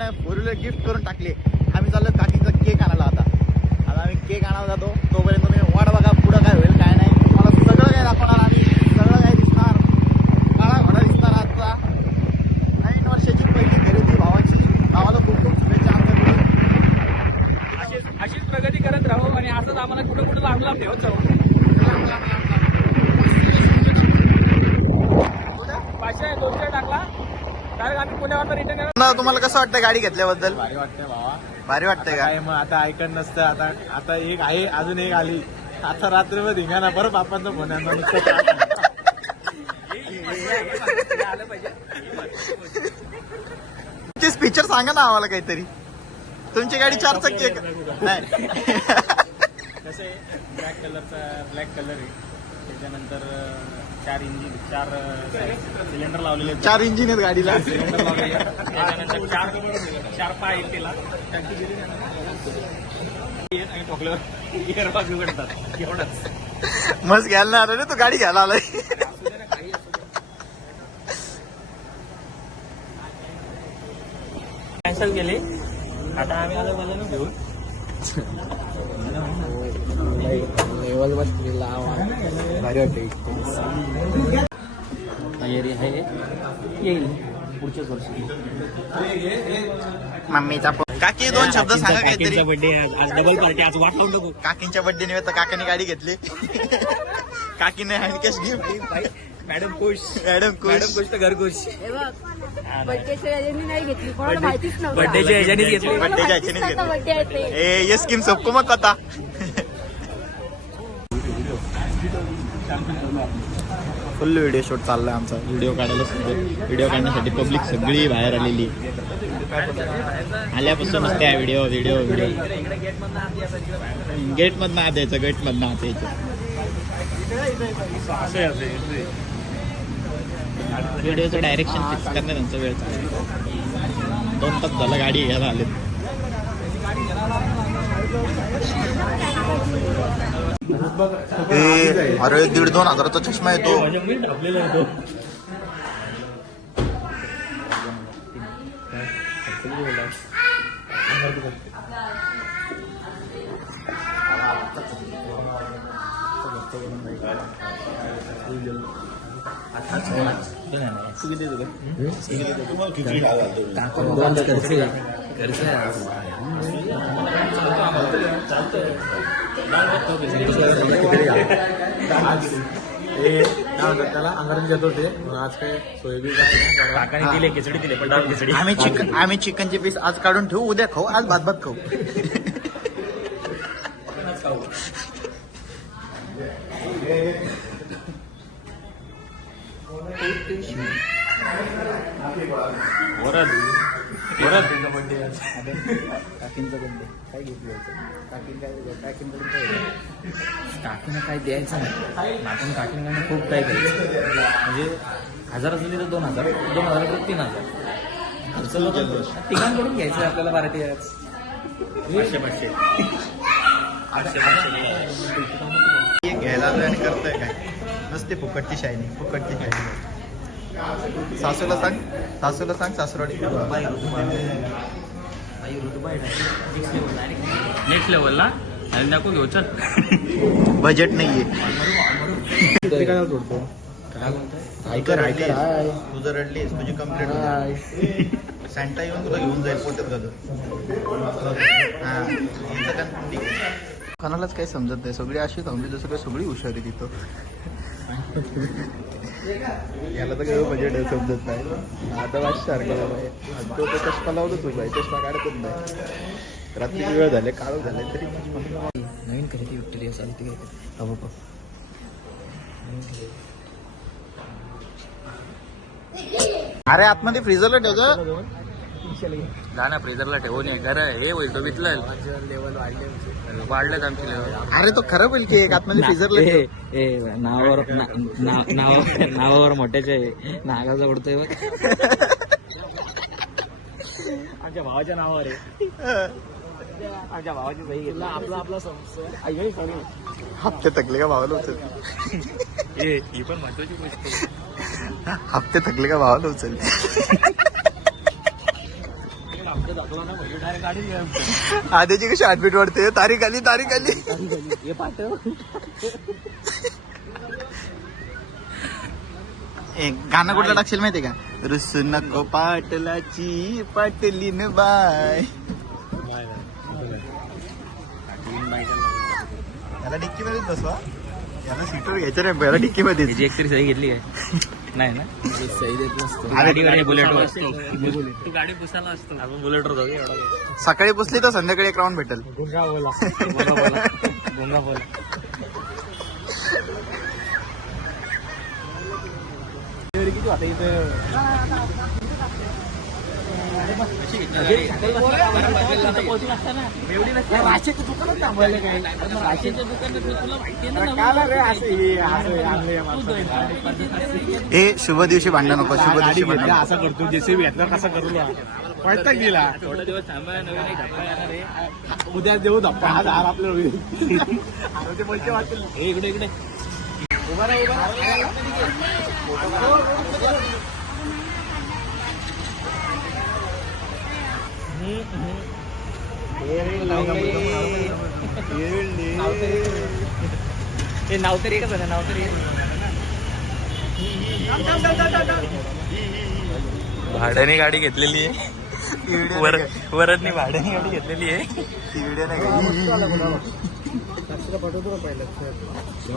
भावांकडनं 4 wheeler gift करून टाकली. आम्ही चाललो काकीचा केक आणायला. आता आम्ही केक आणायला जातो. तोपर्यंत तुम्ही वाट बघा पुढं काय होईल काय नाही. मला सगळं काय दाखवणार आणि सगळं काय दिसणार. काळा घोडा दिसणार. आजचा नवीन वर्षाची पहिली खरेदी भावाची. भावाला खूप खूप शुभेच्छा. अशीच प्रगती करत राहू आणि असंच आम्हाला कुठं कुठं लांब लांब ठेवत जाऊ. पाचशे 200 टाकला कारण आम्ही पुण्यावर रिटर्न. तुम्हाला कसं वाटतं गाडी घेतल्याबद्दल? भारी वाटतंय भावा. भारी वाटतंय का? मग आता ऐकत नसतं. आता एक आहे, अजून एक आली. आता रात्रभर धिंगाणा. परत बापांचा फोन आहे नुसतं. फीचर सांगा ना आम्हाला काहीतरी. तुमची गाडी 4 चाकी आहे का? नाही. कसं आहे, ब्लॅक कलर आहे. त्याच्यानंतर 4 सिलेंडर लावलेले. 4 इंजिन आहेत गाडीला. सिलेंडर लावलेले. त्याच्यानंतर 4 पाय आहेत त्याला. टँकी दिली आणि ठोकल्यावर गिअरबॉक्स उघडतात. एवढंच. मस्त घ्यायला नाही आलं रे, तू गाडी घ्यायला आलाय. कॅन्सल केले. आता आम्ही आलो मला घेऊन. भारी वाटते. तयारी आहे, येईल पुढच्याच वर्षी. मम्मीचा काकी 2 शब्द सांगा काहीतरी. बर्थडे आज डबल पार्टी. आज वाट लावून नको. काकींच्या बर्थडे निमित्त काकांनी गाडी घेतली. काकीने हँडकॅश गिफ्ट. मॅडम खुश. मॅडम खुश तर घर खुश. बर्थडेच्या याच्याने नाही घेतली, कोणाला माहितीच नव्हतं. बर्थडेच्या ह्याच्यानेच घेतली. बर्थडेच्या ह्याच्यानेच घेतली. बर्थडे आहे ते. ये स्कीम सबको मत पता. फुल व्हिडिओ शूट चाललाय आमचा. व्हिडिओ काढायला सुद्धा. व्हिडिओ काढण्यासाठी पब्लिक सगळी बाहेर आलेली. आल्यापासूनच त्या व्हिडिओ गेट मधनं आत यायचं. गेट मधनं आत यायचं. व्हिडिओचं डायरेक्शन फिक्स करण्यात त्यांचा वेळ चालू. 2 तास झाला गाडी घ्यायला आले. अरे 1,500-2 हजाराचा चष्मा येतो. त्याला अंगारून घेत होते. आज काय सोयाबीन काकाने दिले, खिचडी दिले. पण खिचडी आम्ही चिकनचे पीस आज काढून ठेवू. उद्या खाऊ. आज भात खाऊ. काकींचा बर्थडे काय गिफ्ट द्यायचं? काकीनं काय द्यायचं नाही. आपण काकीनं खूप काय करायचं. म्हणजे 1000 असले तर 2000, 2000 तर 3000. तिघांकडून घ्यायचं आपल्याला पार्टी. 500 घ्यायला आलोय आणि करतोय काय नसते. फुकटची शायनी. सासूला सांग सासूरवाडी. नेक्स्ट लेवलला नको घेऊ. चल बजेट नाहीये. ऐकर तू जर रडलीस तुझी कंप्लेंट सॅन्टा येऊन तुला घेऊन जाईल पोटात घालून. कोणालाच काही समजत नाही. सगळी अशी थांबली जसं काय सगळी हुशार आहे तिथं. याला तर काही बजेट समजत नाही. आता वाचसारखं तो चष्मा लावतच उभा आहे. चष्मा काढतच नाही. रात्रीची वेळ झाले, काळ झाले तरी नवीन खरेदी विकली असाल ती काय. अरे आतमध्ये फ्रीजरला ठेवतो. जा ना फ्रीजरला ठेवून ये. खरं हे होईल तो विकलं. लेवल वाढलेच आमची लेवल. अरे तो खराब होईल की आतमध्ये फ्रीजरला. नावावर मोठ्याचे नागाचा उडतोय बघ. आमच्या भावाच्या नावावर आहे. आमच्या भावाची सही घेतला. आपला हप्ते थकले का भावाला उचल. ही पण महत्वाची गोष्ट. हप्ते थकले का भावाला उचल. आधीची कशी हार्टबीट वाढते तारीख आली एक गाणं कुठलं टाकशील माहितीये का रुसू नको पाटलाची पाटलीन बाय याला डिक्की मध्येच बसवा याला सीटवर घ्यायचं नाही याला डिक्की मध्ये त्याची एक तरी सही घेतली काय नाही ना सही देत नसतो बुलेटवर तू गाडी पुसायला असतो आपण बुलेटवर जाऊ एवढा सकाळी पुसली तर संध्याकाळी एक राऊंड भेटेल बोला किती वाटत हे शुभ दिवशी भांडण नको शुभ दिवशी भांडण असं करतो जेसी घेतला कसा करू वैताग गेला थोडा दिवस थांबा नवीन धप्पा येणार आहे उद्या देऊ धप्पा आज आपल्याला होईल ते पैसे वाटतील इकडे हे नाव तरी एकच आहे नाव तरी भाड्याने गाडी घेतलेली आहे वरदनी भाड्याने गाडी घेतलेली आहे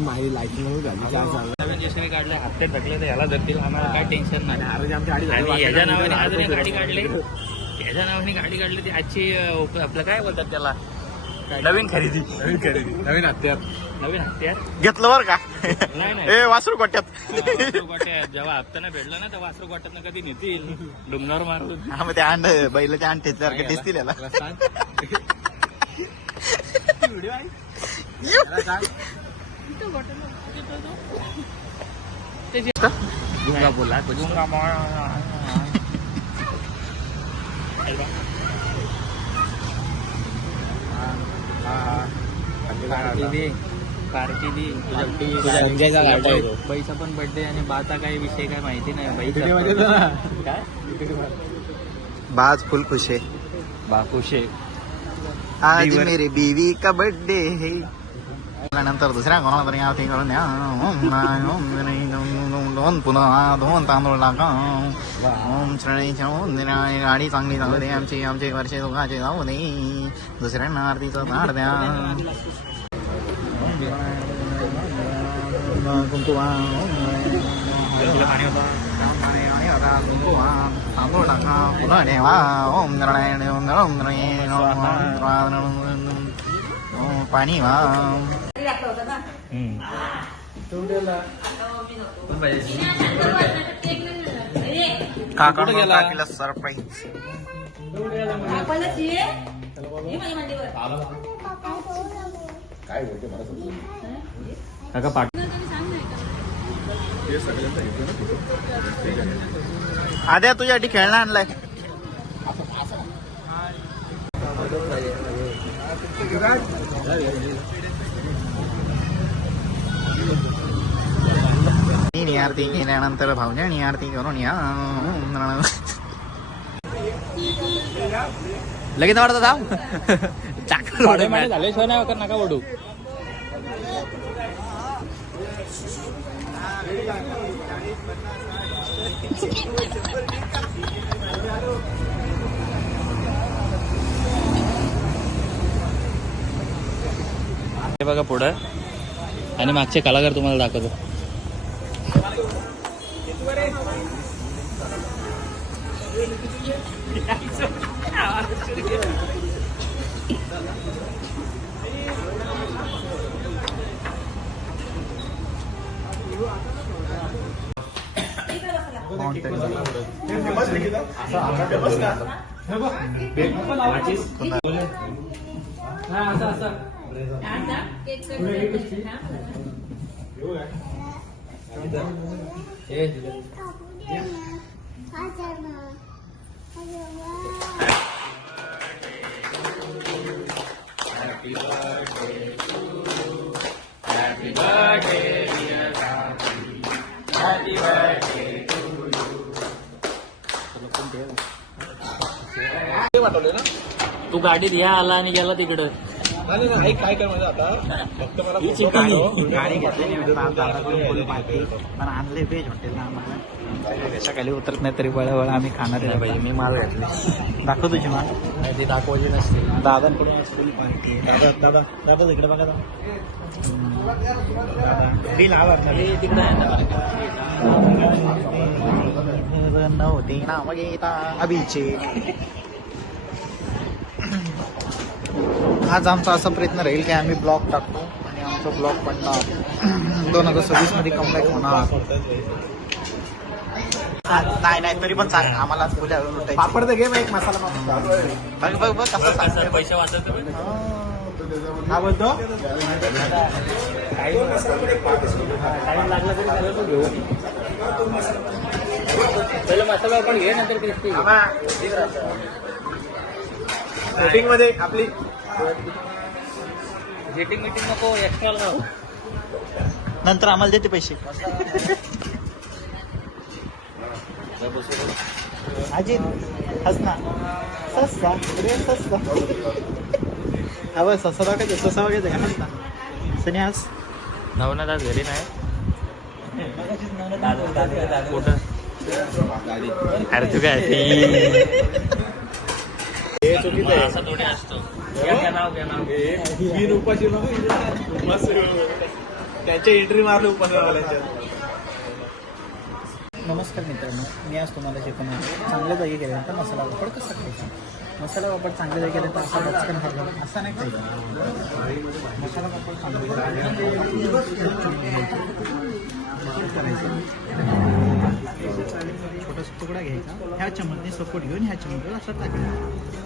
माझी लाईटिंग नवीन जेसीबी काढले हप्ते टाकले तर याला धरतील आम्हाला काय टेन्शन नाही आणि याच्या नावाने अजून गाडी काढली याच्या नावाने गाडी काढली ती आजची आपलं काय बोलतात त्याला नवीन खरेदी नवीन हत्यार घेतलं बर का नाही ए वासरू गोट्यात वासरू गोट्यात जेव्हा हप्ता नाही भेटला ना तर वासरू गोट्यात कधी नेतील डुंगरावर मारून हा मग ते अंड बैलाचे अंड ठेचल्यासारखे दिसतील याला व्हिडिओ आहे गुंगा बोला गुंगा बाईचा पण बर्थडे आणि बाचा काही विषय काय माहिती नाही बाईचा काय बाज फुल खुश है बाकुशे आज बीवर. मेरी बीवी का बर्थडे है नंतर दुसऱ्या कोणाला तरी आवती करून द्या दोन पुन्हा दोन तांदूळ टाका ओम श्रेणीच्या गाडी चांगली जाऊ दे आमचे वर्षे सुखाचे जाऊ दे दुसऱ्यांना आरतीचं झाड द्या कुंकुमा तांदूळ टाका पुन्हा ठेवा ओम नारायण ओम नारायण ओम पाणी वा काका सरप्राईज काका पाठ आद्या तुझ्यासाठी खेळणं आणलाय आरती केल्यानंतर भाऊजानी आरती करून या लगेच वाढत थांब झाल्याशिवाय नाही नका ओढू हे बघा पुढं आणि मागचे कलाकार तुम्हाला दाखवतो रस्ते वाटवले ना. तू गाडीत या आला आणि गेला तिकडं. नाही नाही, ऐक काय कर म्हणजे आता फक्त मला ही photo चिकन काढव. गाडी घेतली दादाकडून फुल पार्टी पण आणले व्हेज हॉटेल ना आम्हाला सकाळी उतरत नाही तरी बळबळ आम्ही खाणार आहे पाहिजे मी माल घातली दाखव तुझी मान ती दाखवायची नसते. दादांकडून आज फुल पार्टी आहे. दादा दादा इकडे बघा दादा बिल आवडतं हे तिकडं आहे ना. नव्हते नाव घेता अभिचे आज आमचा असा प्रयत्न राहील की आम्ही ब्लॉग टाकतो आणि आमचा ब्लॉग पडणार 2026 मध्ये कमबॅक होणार. नाही नाही तरी पण सांग आम्हाला पुढे लुटायची. पापड तर घे मग एक मसाला पापड. बघ बघ बघ कसं सांगतोय बघ. पैसे वाचत काय बोलतो टाइम लागला तरी त्याला तो घेऊ. पहिलं मसाला आपण घे नंतर क्रिस्पी सेटिंग मध्ये आपली जेटिंग मिटिंग नको एक्स्ट्रा लाव. नंतर आम्हाला देते पैसे. अजित हसना सस्ता रे सस्ता हवं सस्ता दाखवायचं ससा वगैरे हसना सन्यास नवना दास घरी नाही. कुठं अरे तू काय हे चुकीचं आहे. असं थोडी असतो. घ्या नाव घ्या नाव. बिन उपाशी उपास त्याच्या एंट्री मारले उपासवाल्याच्या. नमस्कार मित्रांनो मी आज तुम्हाला शिकवणार चांगल्या जागी गेल्यानंतर मसाला वापर कसा करायचा. मसाला वापर चांगल्या जागी गेल्यानंतर असा पटकन खायचा असा नाही खायचा. मसाला वापर चांगल्या जागी छोटासा तुकडा घ्यायचा ह्या चमचने सपोर्ट घेऊन ह्या चमचला असं टाकायचं.